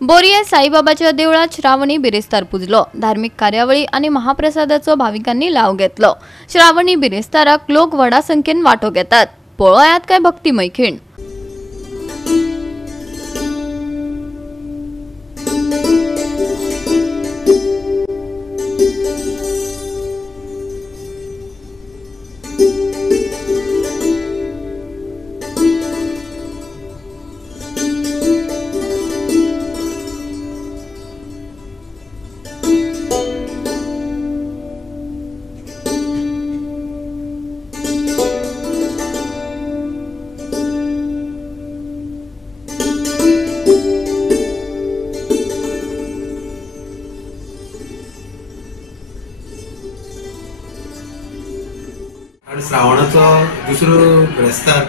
बोरिये साईबाबाच्या देवळात श्रावणी बिरेस्तार पुजलो। धार्मिक कार्यावळी आणि महाप्रसादाचो भाविकांनी लाव घेतलो। श्रावणी बिरेस्ताराक लोक व्हडा संख्येन वांटो घेतात। पळोवयात काय भक्तिमय खीण। आणि श्रावणाचो दुसरो बिरेस्तार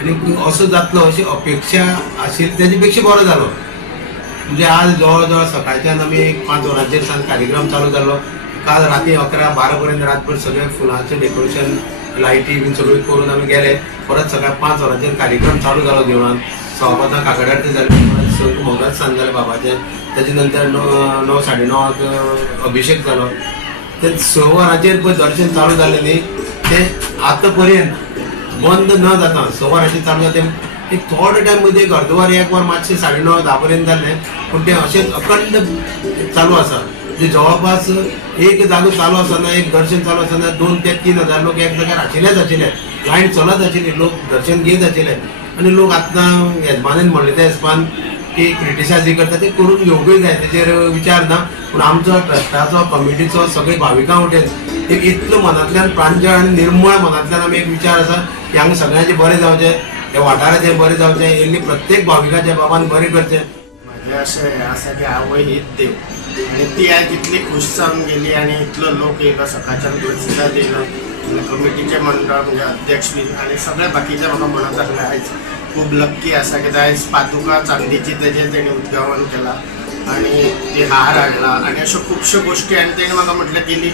आणि असो जातलो अशी अपेक्षा आशिल्ली, तेजे पेक्षा बरो जालो। म्हणजे आज जवळ जवळ सकाळच्यान आमी 5 वरांचेर सान कार्यक्रम चालू जालो। काल राती 11-12 पर्यंत रातभर सगळे फुलांचे डेकोरेशन, लायटी बीन सगळे करून आमी गेले। परत सकाळ 5 वरांचेर कार्यक्रम चालू जालो देवळान। सवापातां काकड आरती जाली, संत मोगात सांज जालें बाबाचें। तेजे नंतर 9-9:30 अभिषेक जालो। ते 6 वरांचेर दर्शन चालू जालें न्ही, ते आता पर्यंत बंद न जाता 6 वरांचेर चालू जाता। एक थोडे टायम मध्ये अर्धवर 1 वर मातशे 9:30-10 पर्यंत जालें, पूण ते अशेंच अखंड चालू आसा। म्हणजे जवळपास एक जागो चालू आसतना, एक दर्शन चालू आसतना 2 ते 3 हजार लोक एक जाग्यार आशिल्ले। लायन चलत आशिल्ली, लोक दर्शन घेत आशिल्ले। आणि लोक आतां येजमानान म्हणले ते हिसपान की क्रिटिसायज करता ते करून घेवंकूय जाय, तेजेर विचार ना। पूण आमचो ट्रस्टाचो, कमिटीचो, सगळे भाविकां वटेन एक इतलो मनांतल्यान प्रांजळ आनी निर्मळ मनांतल्यान आमी एक विचार आसा की हांगा सगळ्यांचें बरें जावचें, ह्या वाठाराचें बरें जावचें, येयल्ली प्रत्येक भाविकाच्या बाबान बरें करचें। म्हणजे अशें आसा की आवय हीच देव, आनी ती आयज इतली खूश जावन गेली आनी इतलो लोक येयलो सकाळच्यान तुळशीदास येयलो, कमिटीचे मंडळ म्हणजे अध्यक्ष आनी सगळे बाकीचे म्हाका म्हणत आसले आयज खूब लक्की आसा की आयज पादुका चांदीची तेजेर तेणें उद्यावन केला आनी ती हार हाडला आनी अश्यो खुबश्यो गोश्टी। आनी तेणें म्हाका म्हटलें गेली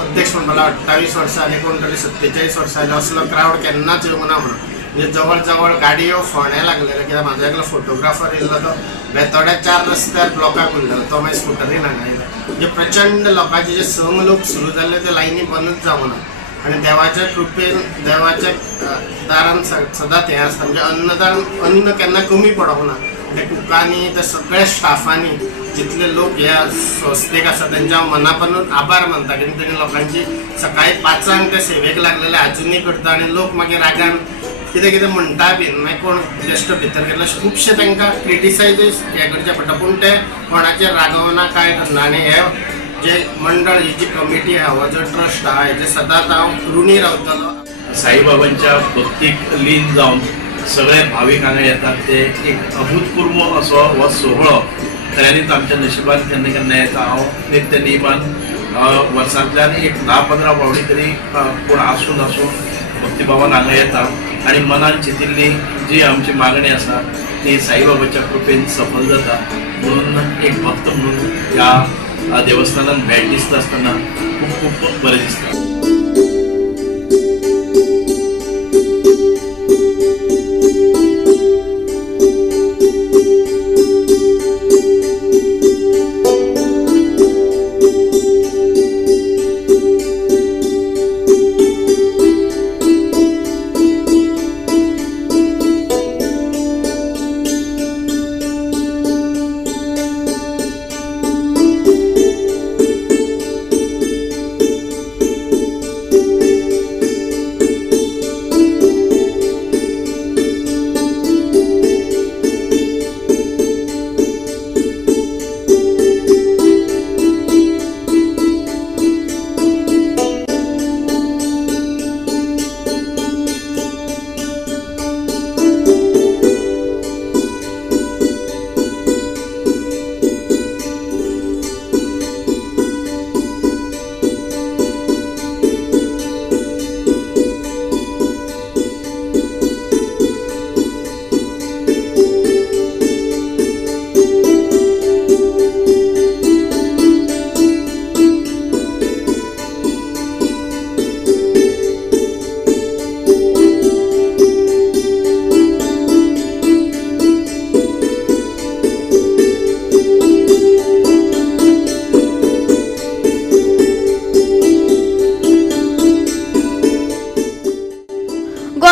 अध्यक्ष म्हणपाक 28 वर्सां आनी कोण तरी 47 वर्सां असलो क्रावड केन्नाच येवंक ना म्हणून। म्हणजे जवळ जवळ गाडयो फोंड्या लागलेल्यो, कित्याक म्हाजो एकलो फोटोग्राफर येयल्लो तो बेतोड्या 4 रस्त्यार ब्लॉकाक उरलेलो, तो मागीर स्कुटरीन हांगा येयलो। म्हणजे प्रचंड लोकांचे जे संग लोक सुरू जाल्ले ते लायनी बंदच जावंक ना। आनी देवाच्या कृपेन देवाच्या दारान सदांच हें आसता, म्हणजे अन्नदान अन्न केन्ना कमी पडोंक ना। त्या कुकांनी, त्या सगळ्या स्टाफांनी, जितले लोक ह्या संस्थेक आसा त्यांच्या हांव मनापासून आभार मानता, की तेणी लोकांची सकाळी 5 ते सेवेक लागलेले अजुनूय करता। आनी लोक मागीर रागान कितें कितें म्हणटा बीन, मागीर कोण ज्येश्ठ भितर गेले खुबशे तांकां क्रिटिसायज हें करचें पडटा, पूण ते कोणाचेर रागवना, काय करना। आनी हे जे मंडळ, ही जी कमिटी आहा, हो जो ट्रस्ट आहा, हेजे सदांच हांव ऋणी रावतलो। साईबाबांच्या भक्तीक लीन जावन सगळे भाविक हांगा येतात, ते एक अभूतपूर्व असो हो सोहळो खऱ्यांनीच आमच्या नशिबान केन्ना केन्ना येता। हांव नित्य नेमान वर्सांतल्यान एक 10-15 फावटी तरी कोण आसून भक्तीभावान हांगा येता आनी मनान चितिल्ली जी आमची मागणी आसा ती साईबाबाच्या कृपेन सफल जाता। म्हणून एक भक्त म्हणून ह्या देवस्थानान भेट दिसता आसतना खूब खूब बरें दिसता।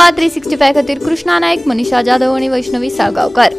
गोवा 365 खातीर कृष्णा नायक, मनीषा जाधव आणि वैष्णवी साळगांवकर।